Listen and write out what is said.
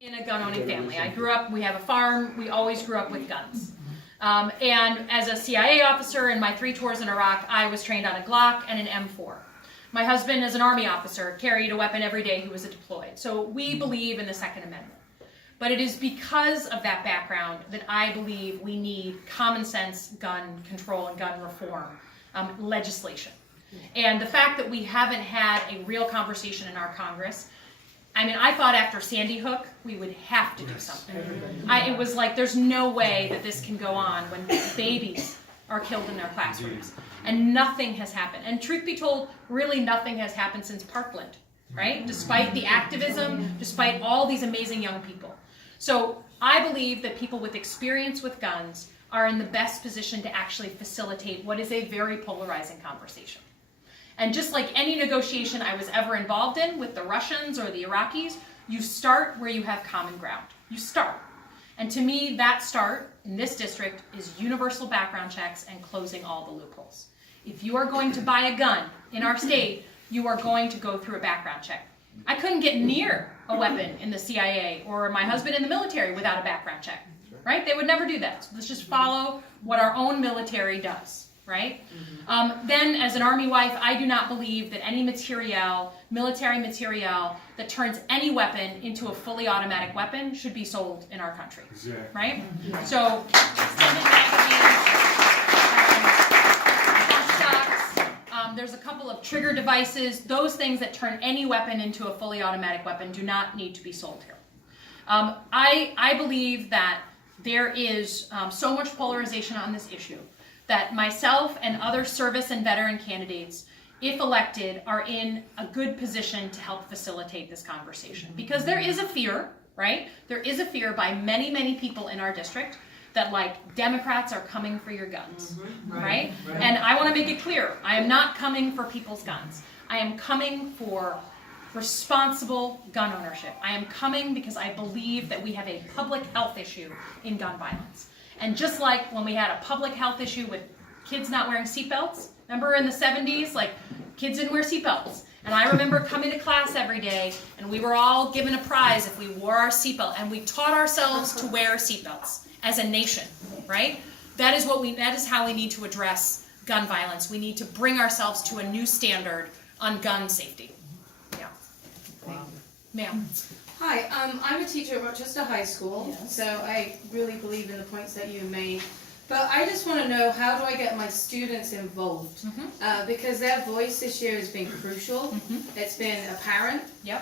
In a gun-owning family. We have a farm, we always grew up with guns. And as a CIA officer in my 3 tours in Iraq, I was trained on a Glock and an M4. My husband, as an Army officer, carried a weapon every day he was deployed. So we believe in the Second Amendment. But it is because of that background that I believe we need common sense gun control and gun reform legislation. And the fact that we haven't had a real conversation in our Congress, I mean, I thought after Sandy Hook, we would have to do something. It was like, there's no way that this can go on when babies are killed in their classrooms. And nothing has happened. And truth be told, really nothing has happened since Parkland, right? Despite the activism, despite all these amazing young people. So I believe that people with experience with guns are in the best position to actually facilitate what is a very polarizing conversation. And just like any negotiation I was ever involved in with the Russians or the Iraqis, you start where you have common ground. You start. And to me, that start in this district is universal background checks and closing all the loopholes. If you are going to buy a gun in our state, you are going to go through a background check. I couldn't get near a weapon in the CIA or my husband in the military without a background check, right? They would never do that. So let's just follow what our own military does. Right? Then, as an Army wife, I do not believe that any military material that turns any weapon into a fully automatic weapon should be sold in our country. Exactly. Right? So, extended magazines, stocks, there's a couple of trigger devices. Those things that turn any weapon into a fully automatic weapon do not need to be sold here. I believe that there is so much polarization on this issue that myself and other service and veteran candidates, if elected, are in a good position to help facilitate this conversation. Because there is a fear, right? There is a fear by many, many people in our district that, like, Democrats are coming for your guns, right? And I want to make it clear, I am not coming for people's guns. I am coming for responsible gun ownership. I am coming because I believe that we have a public health issue in gun violence. And just like when we had a public health issue with kids not wearing seatbelts, remember in the 70s, like, kids didn't wear seatbelts. And I remember coming to class every day, and we were all given a prize if we wore our seatbelt, and we taught ourselves to wear seatbelts as a nation, right? That is how we need to address gun violence. We need to bring ourselves to a new standard on gun safety. Yeah. Wow. Ma'am. Hi, I'm a teacher at Rochester High School, so I really believe in the points that you made. But I just want to know, how do I get my students involved? Because their voice this year has been crucial. It's been apparent. Yep.